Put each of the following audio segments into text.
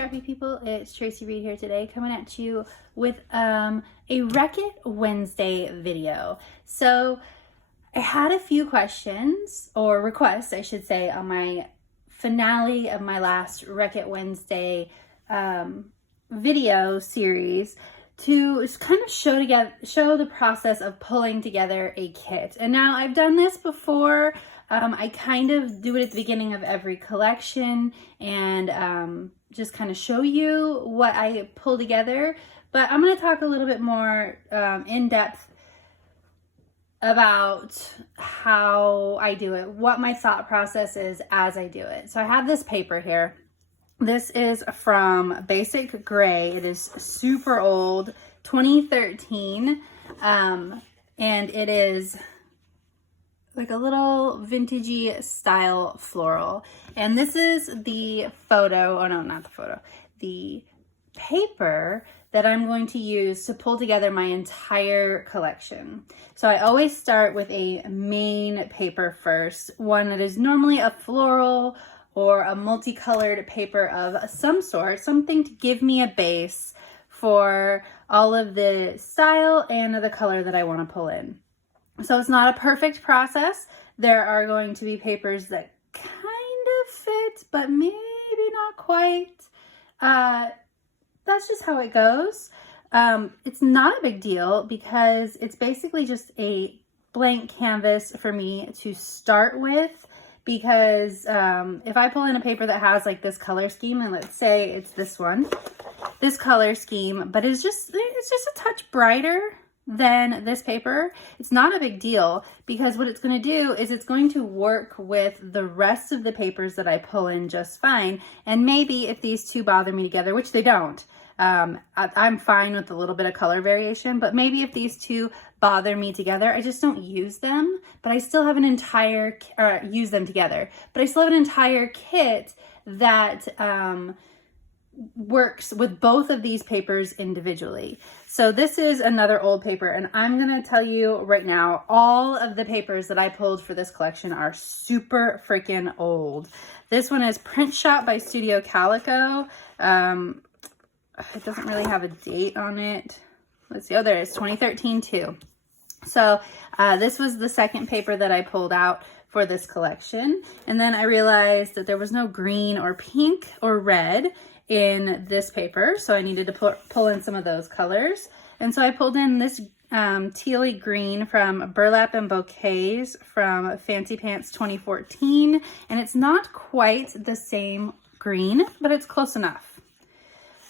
Scrappy people, it's Tracy Reed here today, coming at you with a Wreck-It Wednesday video. So I had a few questions, or requests I should say, on my finale of my last Wreck-It Wednesday video series to kind of show the process of pulling together a kit. And now I've done this before. I kind of do it at the beginning of every collection and just kind of show you what I pull together. But I'm going to talk a little bit more in depth about how I do it, what my thought process is as I do it. So I have this paper here. This is from Basic Gray. It is super old, 2013, and it is like a little vintagey style floral. And this is the photo, oh no, not the photo, the paper that I'm going to use to pull together my entire collection. So I always start with a main paper first, one that is normally a floral or a multicolored paper of some sort, something to give me a base for all of the style and the color that I want to pull in. So it's not a perfect process. There are going to be papers that kind of fit, but maybe not quite. That's just how it goes. It's not a big deal because it's basically just a blank canvas for me to start with. Because if I pull in a paper that has like this color scheme, and let's say it's this one, this color scheme, but it's just a touch brighter than this paper, it's not a big deal, because what it's going to do is it's going to work with the rest of the papers that I pull in just fine. And maybe if these two bother me together, which they don't, I'm fine with a little bit of color variation, but maybe if these two bother me together, I just don't use them, but I still have an entire, or use them together, but I still have an entire kit that works with both of these papers individually. So this is another old paper, and I'm going to tell you right now, all of the papers that I pulled for this collection are super freaking old. This one is Print Shop by Studio Calico. It doesn't really have a date on it. Let's see. Oh, there it is, 2013 too. So this was the second paper that I pulled out for this collection. And then I realized that there was no green or pink or red in this paper. So I needed to pull in some of those colors. And so I pulled in this tealy green from Burlap and Bouquets from Fancy Pants 2014. And it's not quite the same green, but it's close enough.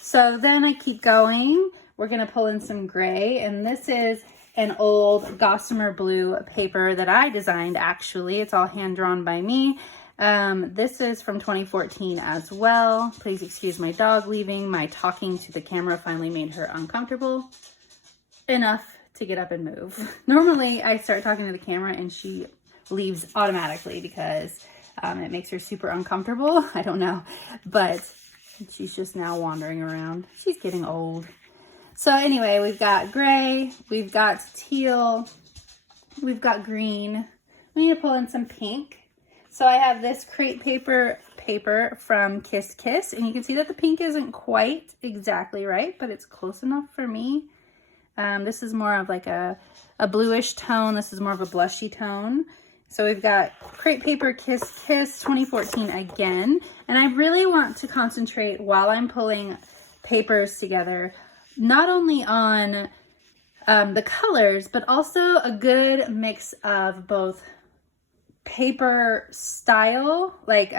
So then I keep going. We're going to pull in some gray, and this is an old Gossamer Blue paper that I designed, actually. It's all hand-drawn by me. This is from 2014 as well. Please excuse my dog leaving. My talking to the camera finally made her uncomfortable enough to get up and move. Normally, I start talking to the camera and she leaves automatically because it makes her super uncomfortable. I don't know, but she's just now wandering around. She's getting old. So anyway, we've got gray, we've got teal, we've got green. We need to pull in some pink. So I have this crepe paper from Kiss Kiss, and you can see that the pink isn't quite exactly right, but it's close enough for me. This is more of like a bluish tone. This is more of a blushy tone. So we've got crepe paper Kiss Kiss 2014 again. And I really want to concentrate while I'm pulling papers together, not only on the colors, but also a good mix of both paper style, like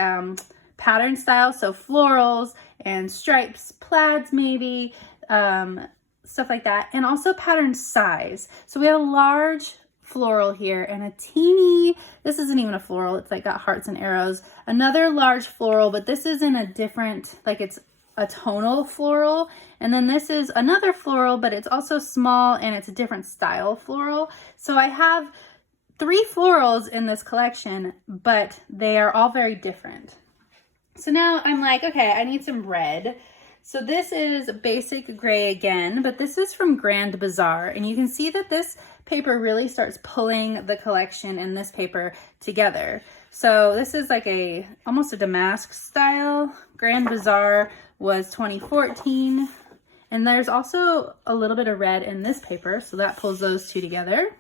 pattern style, so florals and stripes, plaids maybe, stuff like that, and also pattern size. So we have a large floral here and a teeny, this isn't even a floral, it's like got hearts and arrows, another large floral, but this is in a different, like it's a tonal floral, and then this is another floral, but it's also small and it's a different style floral. So I have 3 florals in this collection, but they are all very different. So now I'm like, okay, I need some red. So this is Basic Gray again, but this is from Grand Bazaar, and you can see that this paper really starts pulling the collection and this paper together. So this is like almost a damask style. Grand Bazaar was 2014. And there's also a little bit of red in this paper, so that pulls those two together.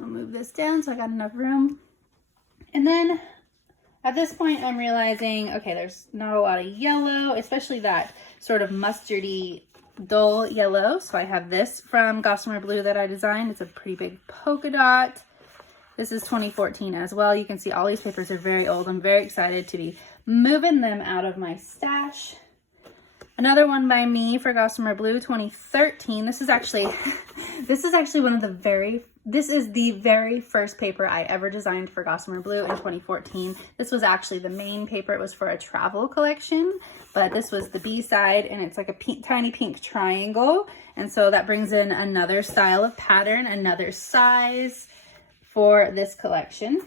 I'll move this down so I got enough room. And then at this point I'm realizing, okay, there's not a lot of yellow, especially that sort of mustardy dull yellow. So I have this from Gossamer Blue that I designed. It's a pretty big polka dot. This is 2014 as well. You can see all these papers are very old. I'm very excited to be moving them out of my stash. Another one by me for Gossamer Blue, 2013. This is actually this is the very first paper I ever designed for Gossamer Blue in 2014. This was actually the main paper. It was for a travel collection, but this was the B side, and it's like a tiny pink triangle. And so that brings in another style of pattern, another size for this collection.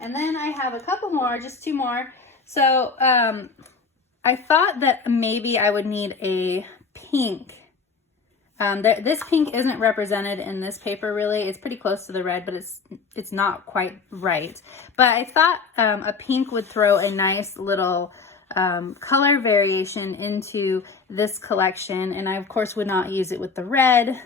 And then I have a couple more, just two more. So I thought that maybe I would need a pink. This pink isn't represented in this paper really. It's pretty close to the red, but it's not quite right. But I thought a pink would throw a nice little color variation into this collection. And I, of course, would not use it with the red,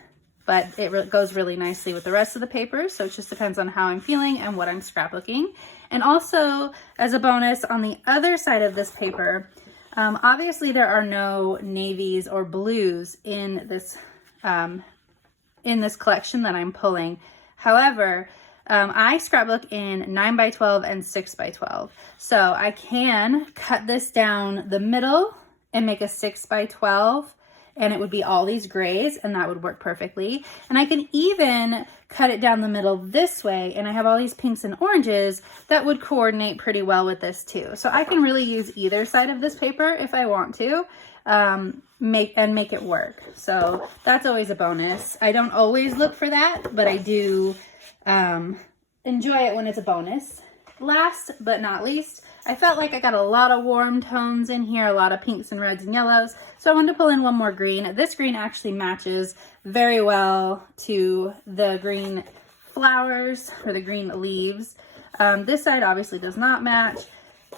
but it goes really nicely with the rest of the papers. So it just depends on how I'm feeling and what I'm scrapbooking. And also, as a bonus, on the other side of this paper, obviously there are no navies or blues in this collection that I'm pulling. However, I scrapbook in 9x12 and 6x12. So I can cut this down the middle and make a 6x12, and it would be all these grays, and that would work perfectly. And I can even cut it down the middle this way, and I have all these pinks and oranges that would coordinate pretty well with this too. So I can really use either side of this paper if I want to, make it work. So that's always a bonus. I don't always look for that, but I do enjoy it when it's a bonus. Last but not least, I felt like I got a lot of warm tones in here, a lot of pinks and reds and yellows. So I wanted to pull in one more green. This green actually matches very well to the green flowers or the green leaves. This side obviously does not match,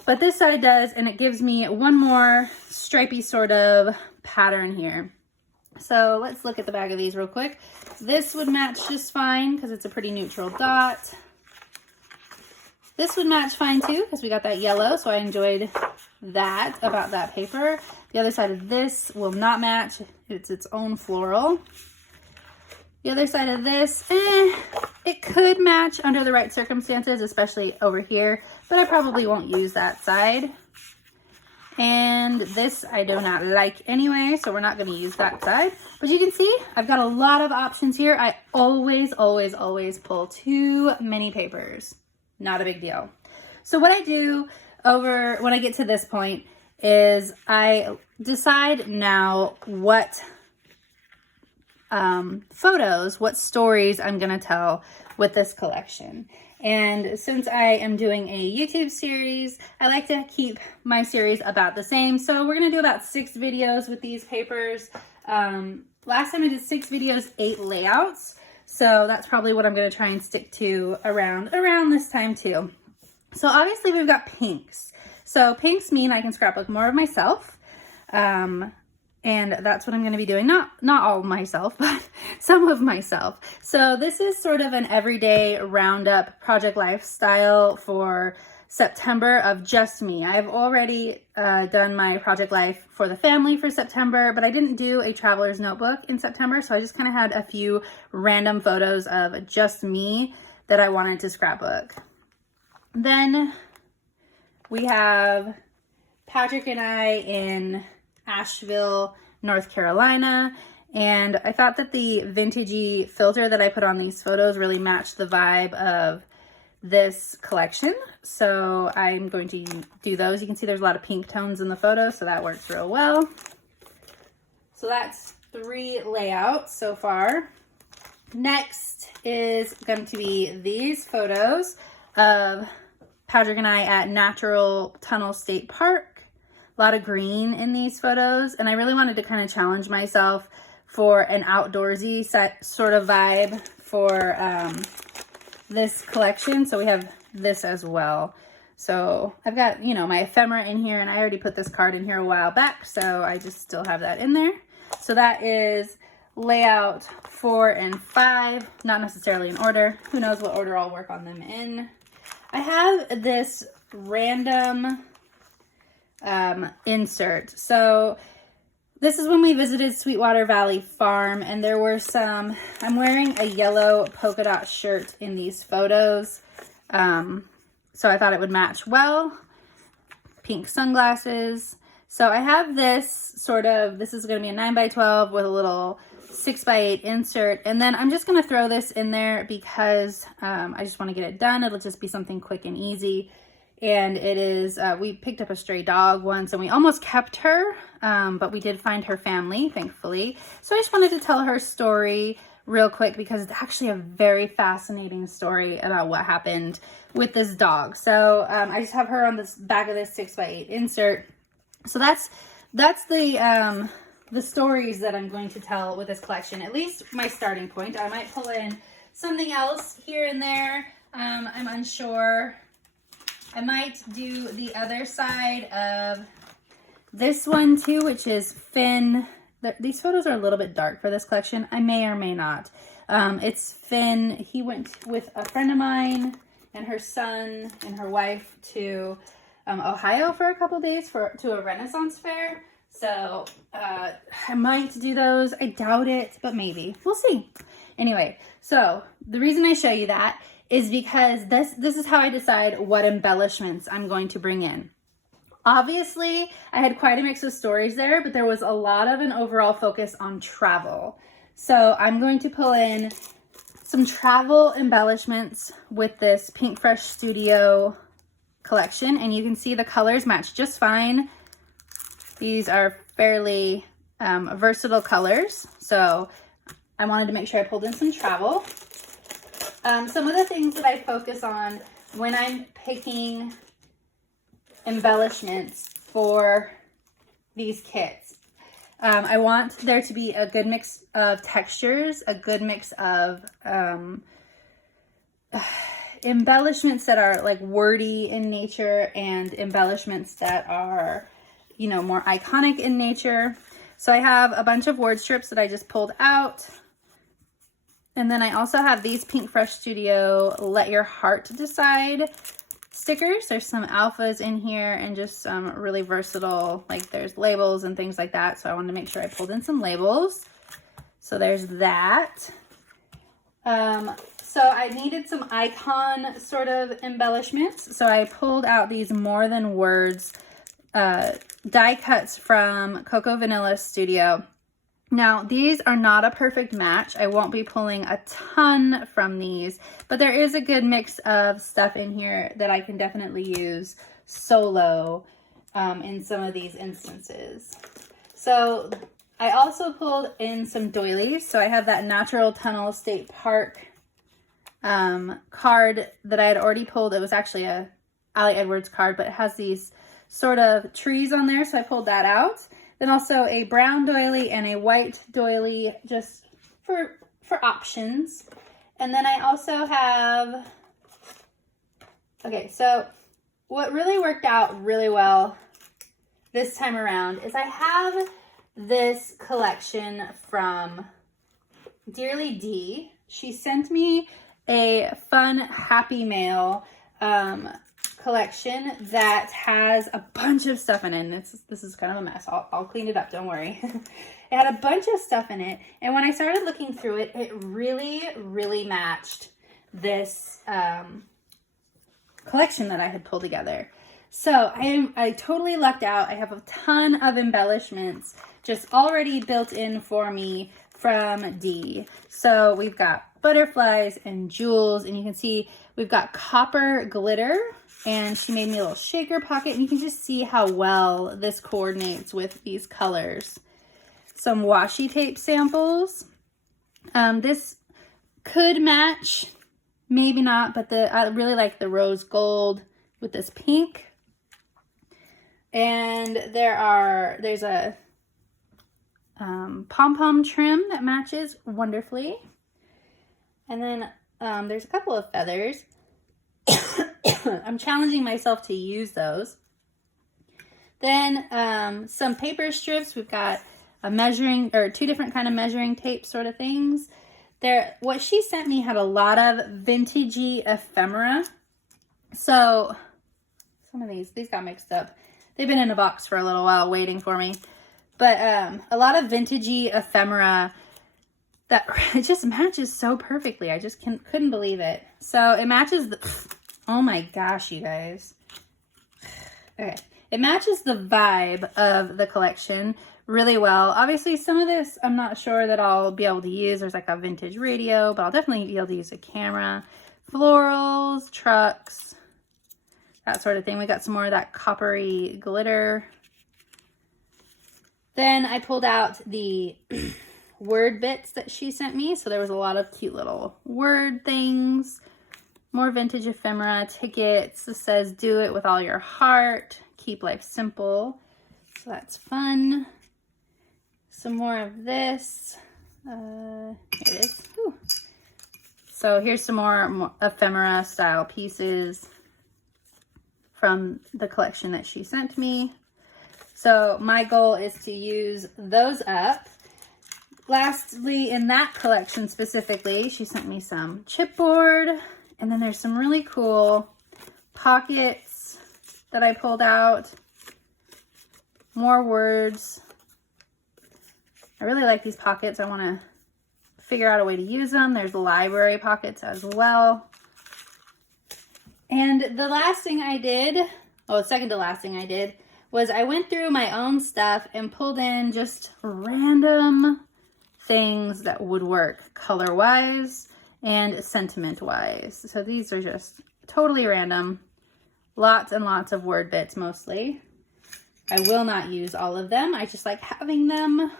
but this side does, and it gives me one more stripy sort of pattern here. So let's look at the back of these real quick. This would match just fine because it's a pretty neutral dot. This would match fine too because we got that yellow, so I enjoyed that about that paper. The other side of this will not match. It's its own floral. The other side of this, it could match under the right circumstances, especially over here, but I probably won't use that side. And this I do not like anyway, so we're not going to use that side. But you can see I've got a lot of options here. I always pull too many papers. Not a big deal. So what I do when I get to this point is I decide now what photos, what stories I'm going to tell with this collection. And since I am doing a YouTube series, I like to keep my series about the same. So we're going to do about 6 videos with these papers. Last time I did 6 videos, 8 layouts. So that's probably what I'm going to try and stick to around this time too. So obviously we've got pinks. So pinks mean I can scrapbook more of myself. And that's what I'm going to be doing. Not all of myself, but some of myself. So this is sort of an everyday roundup project lifestyle for September of just me. I've already done my project life for the family for September, but I didn't do a traveler's notebook in September. So I just kind of had a few random photos of just me that I wanted to scrapbook. Then we have Patrick and I in Asheville, North Carolina, and I thought that the vintagey filter that I put on these photos really matched the vibe of this collection. So I'm going to do those. You can see there's a lot of pink tones in the photo, so that works real well. So that's 3 layouts so far. Next is going to be these photos of Patrick and I at Natural Tunnel State Park. A lot of green in these photos, and I really wanted to kind of challenge myself for an outdoorsy sort of vibe for this collection. So we have this as well. So I've got, you know, my ephemera in here, and I already put this card in here a while back, so I just still have that in there. So that is layout 4 and 5, not necessarily in order. Who knows what order I'll work on them in. I have this random insert. So this is when we visited Sweetwater Valley Farm, and there were some, I'm wearing a yellow polka dot shirt in these photos. So I thought it would match well. Pink sunglasses. So I have this sort of, this is going to be a 9x12 with a little 6x8 insert. And then I'm just going to throw this in there because I just want to get it done. It'll just be something quick and easy. And it is, we picked up a stray dog once and we almost kept her, but we did find her family, thankfully. So I just wanted to tell her story real quick because it's actually a very fascinating story about what happened with this dog. So I just have her on the back of this 6x8 insert. So that's the stories that I'm going to tell with this collection, at least my starting point. I might pull in something else here and there. I'm unsure. I might do the other side of this one too, which is Finn. These photos are a little bit dark for this collection. I may or may not. It's Finn. He went with a friend of mine and her son and her wife to Ohio for a couple days to a Renaissance fair. So I might do those. I doubt it, but maybe. We'll see. Anyway, so the reason I show you that is because this is how I decide what embellishments I'm going to bring in. Obviously, I had quite a mix of stories there, but there was a lot of an overall focus on travel. So I'm going to pull in some travel embellishments with this Pink Fresh Studio collection, and you can see the colors match just fine. These are fairly versatile colors, so I wanted to make sure I pulled in some travel. Some of the things that I focus on when I'm picking embellishments for these kits. I want there to be a good mix of textures, a good mix of embellishments that are like wordy in nature and embellishments that are, you know, more iconic in nature. So I have a bunch of word strips that I just pulled out. And then I also have these Pink Fresh Studio Let Your Heart Decide stickers. There's some alphas in here and just some really versatile, like there's labels and things like that. So I wanted to make sure I pulled in some labels. So there's that. So I needed some icon sort of embellishments. So I pulled out these More Than Words die cuts from Coco Vanilla Studio. Now, these are not a perfect match. I won't be pulling a ton from these, but there is a good mix of stuff in here that I can definitely use solo in some of these instances. So I also pulled in some doilies. So I have that Natural Tunnel State Park card that I had already pulled. It was actually a Ali Edwards card, but it has these sort of trees on there, so I pulled that out. Then also a brown doily and a white doily, just for options. And then I also have, okay, so what really worked out really well this time around is I have this collection from Dearly D. She sent me a fun Happy Mail collection that has a bunch of stuff in it. And this is kind of a mess. I'll clean it up, don't worry. It had a bunch of stuff in it. And when I started looking through it, it really matched this collection that I had pulled together. So I totally lucked out. I have a ton of embellishments just already built in for me from D. So we've got butterflies and jewels, and you can see we've got copper glitter, and she made me a little shaker pocket, and you can just see how well this coordinates with these colors. Some washi tape samples. This could match, maybe not, but I really like the rose gold with this pink. And there's a pom-pom trim that matches wonderfully. And then there's a couple of feathers. I'm challenging myself to use those. Then some paper strips. We've got a measuring, or 2 different kind of measuring tape sort of things. What she sent me had a lot of vintagey ephemera. So some of these got mixed up. They've been in a box for a little while waiting for me. But a lot of vintagey ephemera that it just matches so perfectly. I just couldn't believe it. So it matches oh my gosh, you guys. Okay. It matches the vibe of the collection really well. Obviously, some of this I'm not sure that I'll be able to use. There's like a vintage radio, but I'll definitely be able to use a camera. Florals, trucks, that sort of thing. We got some more of that coppery glitter. Then I pulled out the word bits that she sent me. So there was a lot of cute little word things. More vintage ephemera, tickets. This says, do it with all your heart. Keep life simple. So that's fun. Some more of this. Here it is. Ooh. So here's some more ephemera style pieces from the collection that she sent me. So my goal is to use those up. Lastly, in that collection specifically, she sent me some chipboard, and then there's some really cool pockets that I pulled out. More words. I really like these pockets. I want to figure out a way to use them. There's library pockets as well. And the last thing I did, second to last thing I did, was I went through my own stuff and pulled in just random things that would work color-wise and sentiment-wise. So these are just totally random. Lots and lots of word bits mostly. I will not use all of them. I just like having them.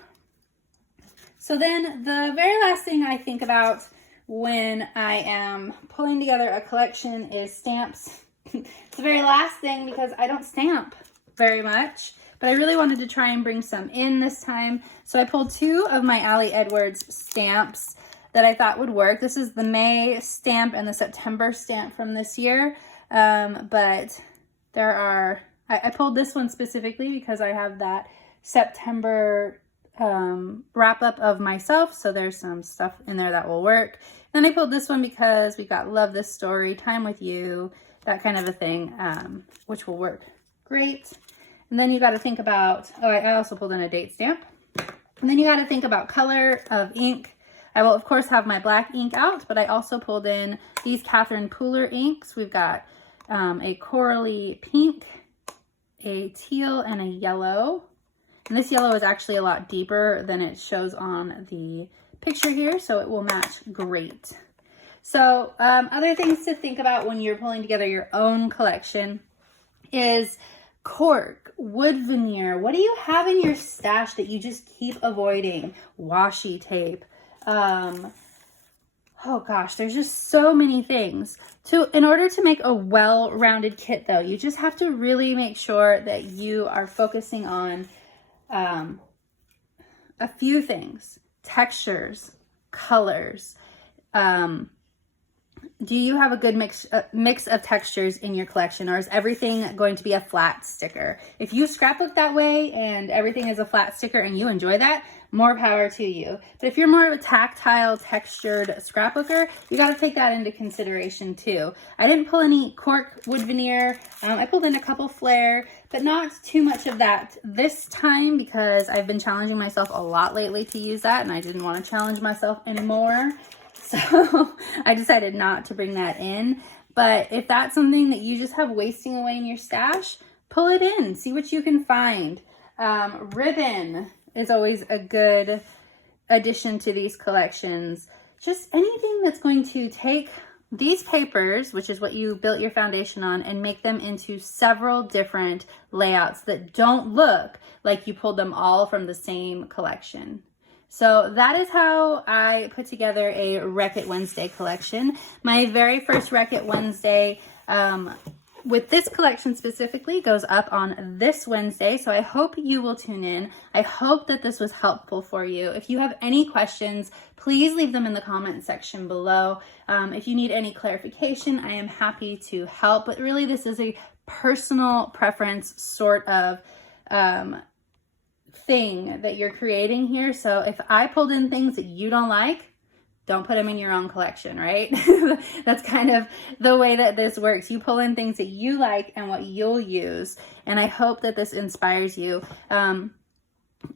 So then the very last thing I think about when I am pulling together a collection is stamps. It's the very last thing because I don't stamp very much, but I really wanted to try and bring some in this time. So I pulled 2 of my Allie Edwards stamps that I thought would work. This is the May stamp and the September stamp from this year. But there are, I pulled this one specifically because I have that September wrap up of myself. So there's some stuff in there that will work. Then I pulled this one because we got Love This Story, Time With You, that kind of a thing, which will work great. And then you got to think about, I also pulled in a date stamp. And then you got to think about color of ink. I will, of course, have my black ink out, but I also pulled in these Catherine Pooler inks. We've got a corally pink, a teal, and a yellow. And this yellow is actually a lot deeper than it shows on the picture here, so it will match great. So other things to think about when you're pulling together your own collection is cork, wood veneer. What do you have in your stash that you just keep avoiding? Washi tape. Oh gosh, there's just so many things. In order to make a well-rounded kit though, you just have to really make sure that you are focusing on a few things. Textures, colors. Do you have a good mix of textures in your collection, or is everything going to be a flat sticker? If you scrapbook that way and everything is a flat sticker and you enjoy that, more power to you. But if you're more of a tactile, textured scrapbooker, you got to take that into consideration too. I didn't pull any cork wood veneer. I pulled in a couple flare, but not too much of that this time because I've been challenging myself a lot lately to use that, and I didn't want to challenge myself anymore. So I decided not to bring that in. But if that's something that you just have wasting away in your stash, pull it in, see what you can find. Ribbon is always a good addition to these collections. Just anything that's going to take these papers, which is what you built your foundation on, and make them into several different layouts that don't look like you pulled them all from the same collection. So that is how I put together a Wreck It Wednesday collection. My very first Wreck It Wednesday with this collection specifically goes up on this Wednesday, so I hope you will tune in. I hope that this was helpful for you. If you have any questions, please leave them in the comment section below. If you need any clarification, I am happy to help, but really this is a personal preference sort of thing that you're creating here. So if I pulled in things that you don't like, don't put them in your own collection, right? That's kind of the way that this works. You pull in things that you like and what you'll use. And I hope that this inspires you.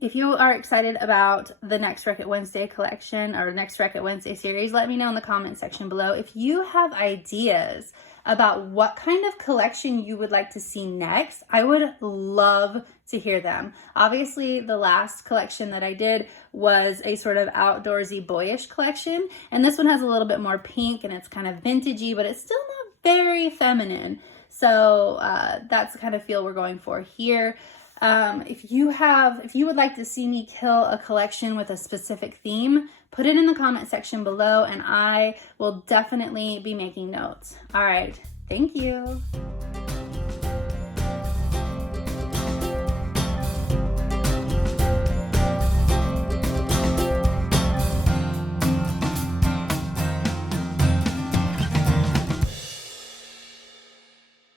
If you are excited about the next Wreck It Wednesday collection or next Wreck It Wednesday series, let me know in the comment section below. If you have ideas about what kind of collection you would like to see next, I would love to hear them. Obviously, the last collection that I did was a sort of outdoorsy boyish collection, and this one has a little bit more pink and it's kind of vintagey, but it's still not very feminine. So that's the kind of feel we're going for here. If you would like to see me kill a collection with a specific theme, put it in the comment section below and I will definitely be making notes. All right, thank you.